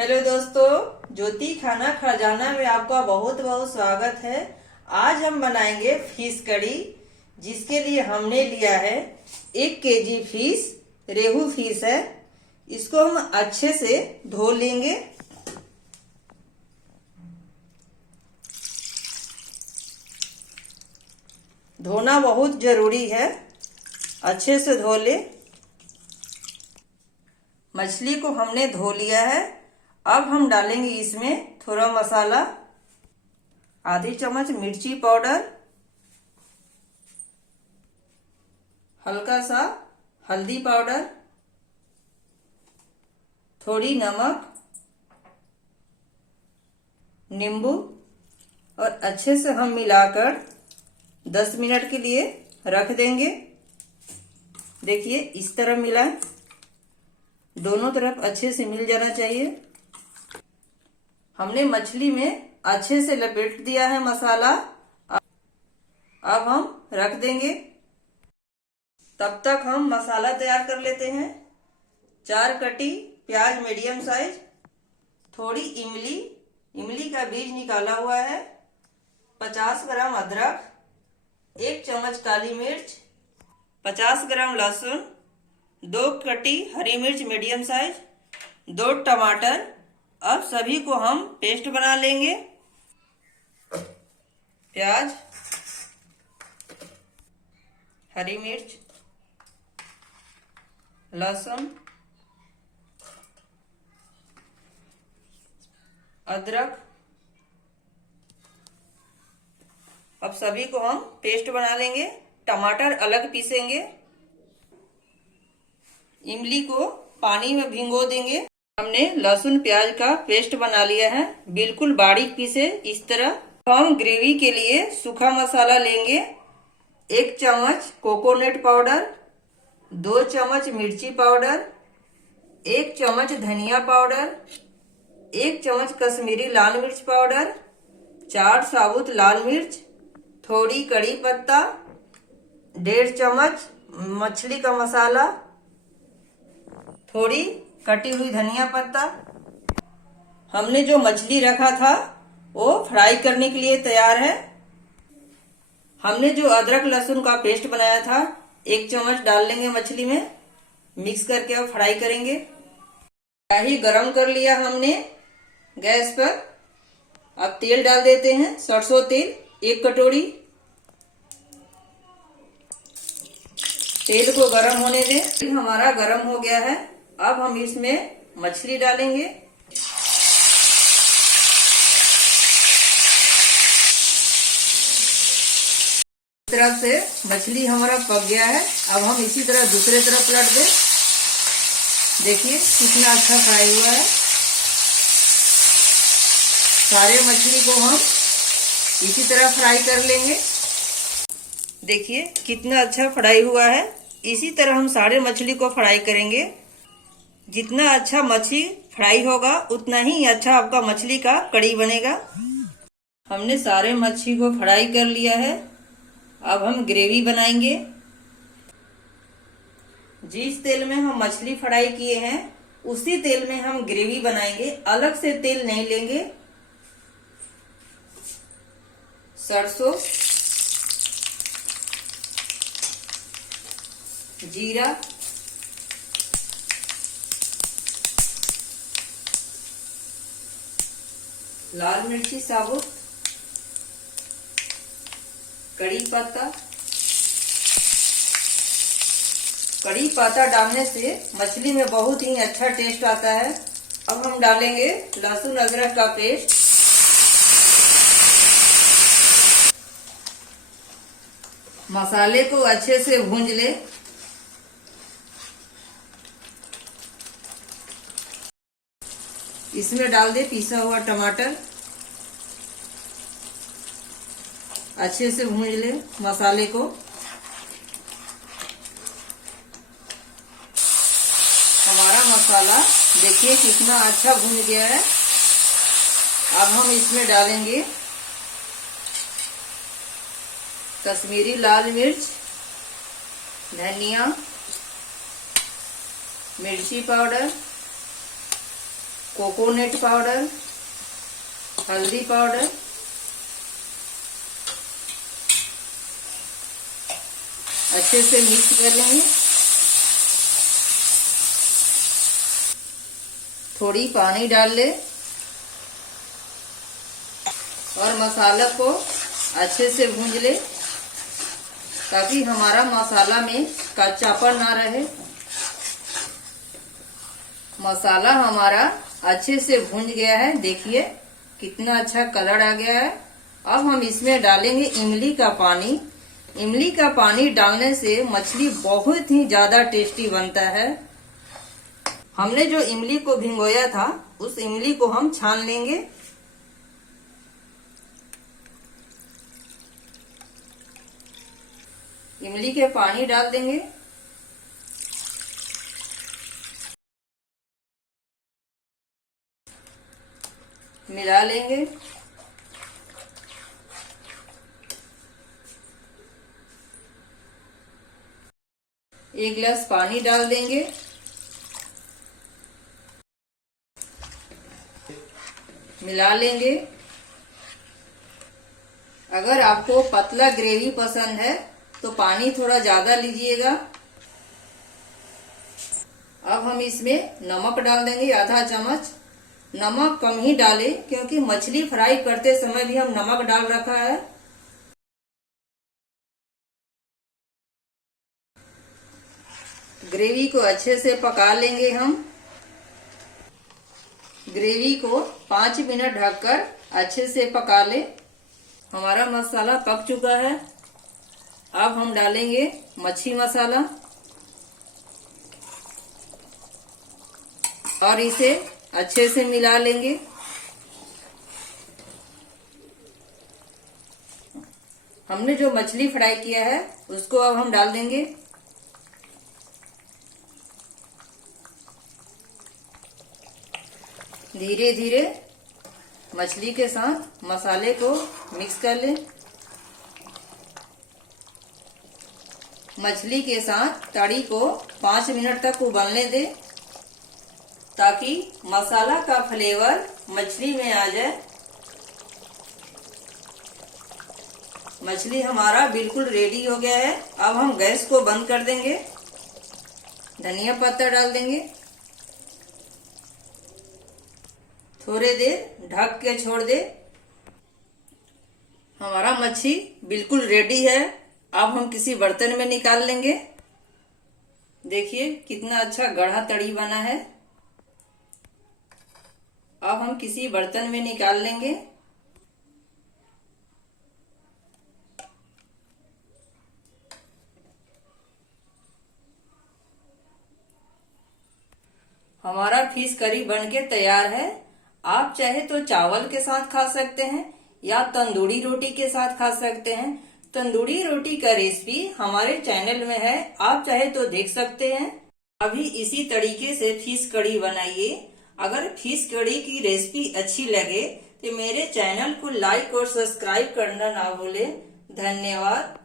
Hello दोस्तों, ज्योति खाना खजाना में आपका बहुत बहुत स्वागत है। आज हम बनाएंगे फिश कड़ी, जिसके लिए हमने लिया है 1 केजी फिश। रेहू फिश है। इसको हम अच्छे से धो लेंगे। धोना बहुत जरूरी है, अच्छे से धो ले। मछली को हमने धो लिया है। अब हम डालेंगे इसमें थोड़ा मसाला, आधी चम्मच मिर्ची पाउडर, हल्का सा हल्दी पाउडर, थोड़ी नमक, नींबू, और अच्छे से हम मिलाकर 10 मिनट के लिए रख देंगे। देखिए, इस तरह मिलाएं, दोनों तरफ अच्छे से मिल जाना चाहिए। हमने मछली में अच्छे से लपेट दिया है मसाला। अब हम रख देंगे। तब तक हम मसाला तैयार कर लेते हैं। 4 कटी प्याज मीडियम साइज, थोड़ी इमली का बीज निकाला हुआ है, 50 ग्राम अदरक, 1 चम्मच काली मिर्च, 50 ग्राम लहसुन, 2 कटी हरी मिर्च मीडियम साइज, 2 टमाटर। अब सभी को हम पेस्ट बना लेंगे। प्याज, हरी मिर्च, लहसुन, अदरक, अब सभी को हम पेस्ट बना लेंगे। टमाटर अलग पीसेंगे। इमली को पानी में भिगो देंगे। हमने लहसुन प्याज का पेस्ट बना लिया है, बिल्कुल बारीक पीसे इस तरह। हम ग्रेवी के लिए सूखा मसाला लेंगे। 1 चम्मच कोकोनट पाउडर, 2 चम्मच मिर्ची पाउडर, 1 चम्मच धनिया पाउडर, 1 चम्मच कश्मीरी लाल मिर्च पाउडर, 4 साबुत लाल मिर्च, थोड़ी कड़ी पत्ता, 1.5 चम्मच मछली का मसाला, थोड़ी कटी हुई धनिया पत्ता। हमने जो मछली रखा था वो फ्राई करने के लिए तैयार है। हमने जो अदरक लहसुन का पेस्ट बनाया था 1 चम्मच डाल लेंगे मछली में, मिक्स करके अब फ्राई करेंगे। कढ़ाई गरम कर लिया हमने गैस पर। अब तेल डाल देते हैं, सरसों तेल 1 कटोरी। तेल को गरम होने दें। तेल हमारा गरम हो गया है। अब हम इसमें मछली डालेंगे। इस तरह से मछली हमारा पक गया है। अब हम इसी तरह दूसरे तरफ पलट दें। देखिए कितना अच्छा फ्राई हुआ है। सारे मछली को हम इसी तरह फ्राई कर लेंगे। देखिए कितना अच्छा फ्राई हुआ है। इसी तरह हम सारे मछली को फ्राई करेंगे। जितना अच्छा मछली फ्राई होगा उतना ही अच्छा आपका मछली का कड़ी बनेगा। हमने सारे मछली को फ्राई कर लिया है। अब हम ग्रेवी बनाएंगे। जिस तेल में हम मछली फ्राई किए हैं उसी तेल में हम ग्रेवी बनाएंगे, अलग से तेल नहीं लेंगे। सरसों, जीरा, लाल मिर्ची साबुत, कड़ी पत्ता। कड़ी पत्ता डालने से मछली में बहुत ही अच्छा टेस्ट आता है। अब हम डालेंगे लहसुन अदरक का पेस्ट। मसाले को अच्छे से भूंज ले। इसमें डाल दे पिसा हुआ टमाटर। अच्छे से भूंज ले मसाले को। हमारा मसाला देखिए कितना अच्छा भून गया है। अब हम इसमें डालेंगे कश्मीरी लाल मिर्च, धनिया, मिर्ची पाउडर, कोकोनट पाउडर, हल्दी पाउडर, अच्छे से मिक्स कर लेंगे। थोड़ी पानी डाल ले और मसाला को अच्छे से भूंज ले ताकि हमारा मसाला में कच्चापन ना रहे। मसाला हमारा अच्छे से भूंज गया है, देखिए कितना अच्छा कलर आ गया है। अब हम इसमें डालेंगे इमली का पानी। इमली का पानी डालने से मछली बहुत ही ज्यादा टेस्टी बनता है। हमने जो इमली को भिगोया था उस इमली को हम छान लेंगे। इमली के पानी डाल देंगे। मिला लेंगे। एक गिलास पानी डाल देंगे। मिला लेंगे। अगर आपको पतला ग्रेवी पसंद है तो पानी थोड़ा ज्यादा लीजिएगा। अब हम इसमें नमक डाल देंगे, आधा चम्मच। नमक कम ही डालें क्योंकि मछली फ्राई करते समय भी हम नमक डाल रखा है। ग्रेवी को अच्छे से पका लेंगे हम। ग्रेवी को 5 मिनट ढककर अच्छे से पका ले। हमारा मसाला पक चुका है। अब हम डालेंगे मच्छी मसाला और इसे अच्छे से मिला लेंगे। हमने जो मछली फ्राई किया है उसको अब हम डाल देंगे। धीरे धीरे मछली के साथ मसाले को मिक्स कर लें। मछली के साथ तड़ी को 5 मिनट तक उबलने दें ताकि मसाला का फ्लेवर मछली में आ जाए। मछली हमारा बिल्कुल रेडी हो गया है। अब हम गैस को बंद कर देंगे। धनिया पत्ता डाल देंगे। थोड़ी देर ढक के छोड़ दे। हमारा मच्छी बिल्कुल रेडी है। अब हम किसी बर्तन में निकाल लेंगे। देखिए कितना अच्छा गाढ़ा तड़ी बना है। अब हम किसी बर्तन में निकाल लेंगे। हमारा फिश करी बनके तैयार है। आप चाहे तो चावल के साथ खा सकते हैं या तंदूरी रोटी के साथ खा सकते हैं। तंदूरी रोटी का रेसिपी हमारे चैनल में है, आप चाहे तो देख सकते हैं। अभी इसी तरीके से फिश कड़ी बनाइए। अगर फिश कड़ी की रेसिपी अच्छी लगे तो मेरे चैनल को लाइक और सब्सक्राइब करना ना भूलें। धन्यवाद।